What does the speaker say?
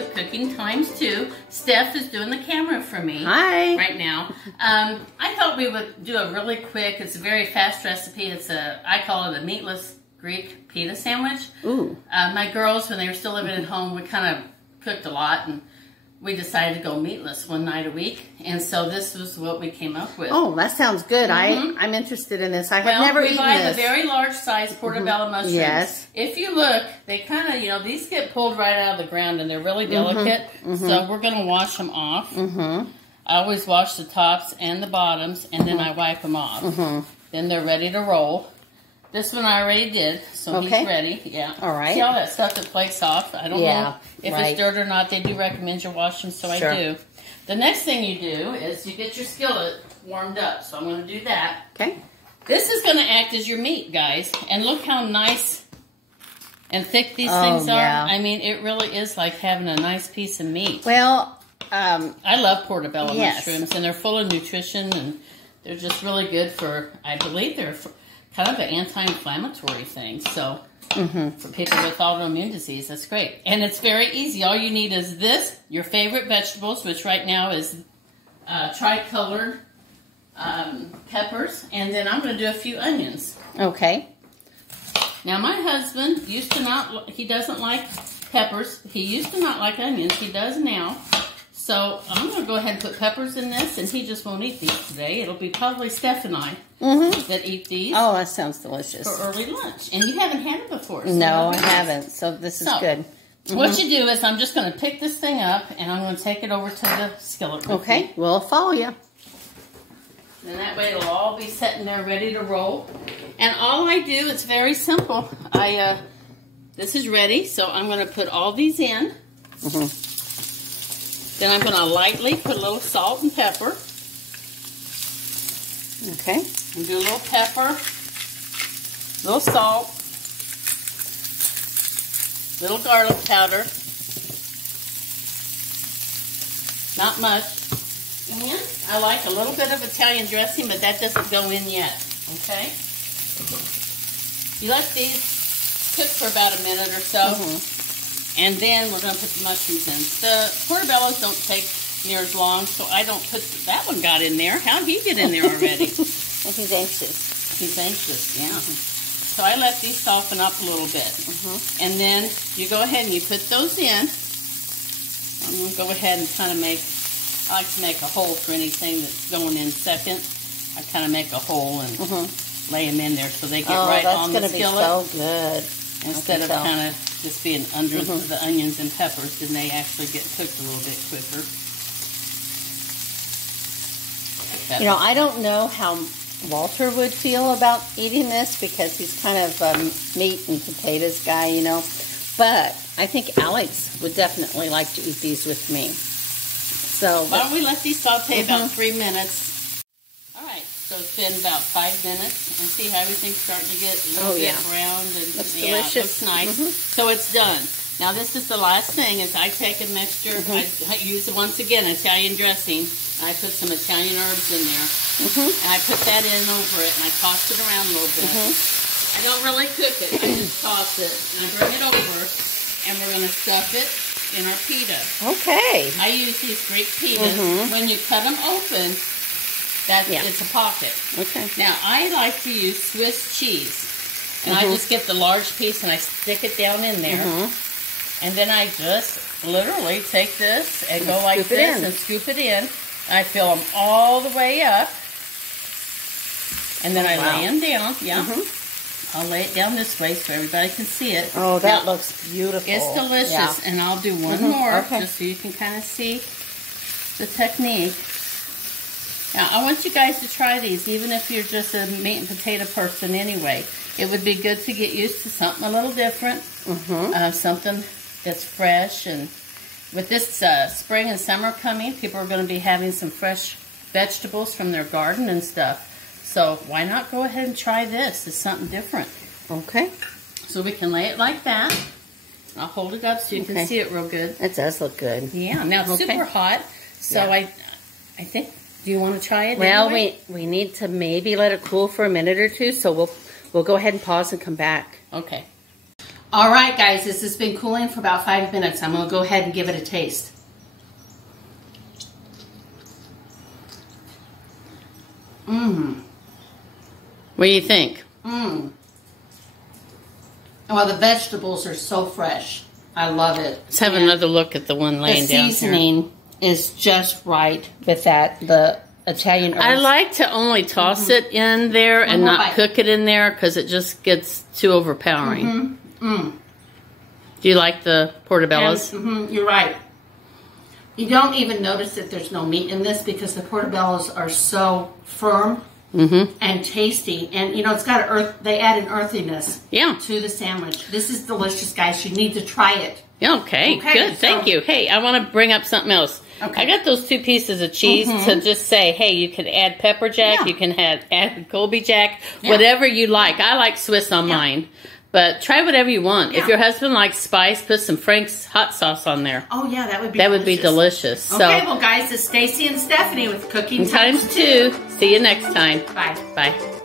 with Cooking Times 2. Steph is doing the camera for me. Hi. Right now. I thought we would do a really quick, it's a very fast recipe. I call it a meatless Greek pita sandwich. Ooh. My girls, when they were still living at home, we kind of cooked a lot, and we decided to go meatless one night a week, and so this was what we came up with. Oh, that sounds good. I'm interested in this. I have never eaten this. We buy the very large size portobello mushrooms. Yes. If you look, they kind of, these get pulled right out of the ground, and they're really delicate, so we're going to wash them off. I always wash the tops and the bottoms, and then I wipe them off. Then they're ready to roll. This one I already did, so he's ready. Yeah. All right. See all that stuff that flakes off? I don't know if it's dirt or not. They do recommend you wash them, so I do. The next thing you do is you get your skillet warmed up. So I'm going to do that. Okay. This is going to act as your meat, guys. And look how nice and thick these things are. I mean, it really is like having a nice piece of meat. Well, I love portobello mushrooms, and they're full of nutrition, and they're just really good for, I believe they're kind of an anti-inflammatory thing. So for people with autoimmune disease, that's great. And it's very easy. All you need is this, your favorite vegetables, which right now is tri-colored peppers. And then I'm going to do a few onions. Okay. Now my husband used to not, he doesn't like peppers. He used to not like onions. He does now. So I'm going to go ahead and put peppers in this, and he just won't eat these today. It'll be probably Steph and I that eat these. Oh, that sounds delicious. For early lunch. And you haven't had it before. So no, I haven't. So this is good. What you do is I'm just going to pick this thing up, and I'm going to take it over to the skillet. Okay, we'll follow you. And that way it'll all be sitting there ready to roll. And all I do, it's very simple. This is ready, so I'm going to put all these in. Then I'm going to lightly put a little salt and pepper. Okay. And do a little pepper, little salt, little garlic powder. Not much. And I like a little bit of Italian dressing, but that doesn't go in yet. Okay? You let these cook for about a minute or so. And then we're going to put the mushrooms in. The portobellos don't take near as long, so I don't put... That one got in there. How'd he get in there already? Well, he's anxious. He's anxious, yeah. So I let these soften up a little bit. And then you go ahead and you put those in. I'm going to go ahead and kind of make... I like to make a hole for anything that's going in second. I kind of make a hole and lay them in there so they get right on the skillet. Oh, that's going to be so good. Instead of kind of just being under the onions and peppers, then they actually get cooked a little bit quicker. I don't know how Walter would feel about eating this because he's kind of a meat and potatoes guy, But I think Alex would definitely like to eat these with me. So why don't we let these saute about 3 minutes? All right. So it's been about 5 minutes, and see how everything's starting to get a little bit browned and looks delicious. It looks nice. So it's done. Now this is the last thing: is I take a mixture. I use once again Italian dressing. I put some Italian herbs in there, and I put that in over it, and I toss it around a little bit. I don't really cook it; I just toss it, and I bring it over, and we're going to stuff it in our pita. Okay. I use these Greek pitas. When you cut them open. It's a pocket. Okay. Now, I like to use Swiss cheese. And I just get the large piece and I stick it down in there. And then I just literally take this and go like this and scoop it in. And I fill them all the way up. And then I lay them down. I'll lay it down this way so everybody can see it. Oh, that looks beautiful. It's delicious. And I'll do one more just so you can kind of see the technique. Now, I want you guys to try these, even if you're just a meat and potato person anyway. It would be good to get used to something a little different, something that's fresh. And with this spring and summer coming, people are going to be having some fresh vegetables from their garden and stuff. So why not go ahead and try this? It's something different. Okay. So we can lay it like that. I'll hold it up so you can see it real good. It does look good. Yeah. Now, it's super hot, so I think... Do you want to try it? Well, anyway? we need to maybe let it cool for a minute or two, so we'll go ahead and pause and come back. Okay. All right, guys, this has been cooling for about 5 minutes. I'm going to go ahead and give it a taste. Mmm. What do you think? Mmm. Well, the vegetables are so fresh. I love it. Let's have another look at the one laying down here. The seasoning is just right with that, the Italian herbs. I like to only toss it in there and not cook it in there because it just gets too overpowering. Do you like the portobellos? You're right. You don't even notice that there's no meat in this because the portobellos are so firm and tasty. And, you know, it's got they add an earthiness to the sandwich. This is delicious, guys. You need to try it. Okay, good. Thank you. Hey, I want to bring up something else. I got those 2 pieces of cheese to just say, hey, you can add pepper jack, you can add Colby jack, whatever you like. I like Swiss on mine. But try whatever you want. If your husband likes spice, put some Frank's hot sauce on there. Oh, yeah, that would be delicious. Okay, well, guys, it's Stacy and Stephanie with Cooking Times 2. See you next time. Bye. Bye.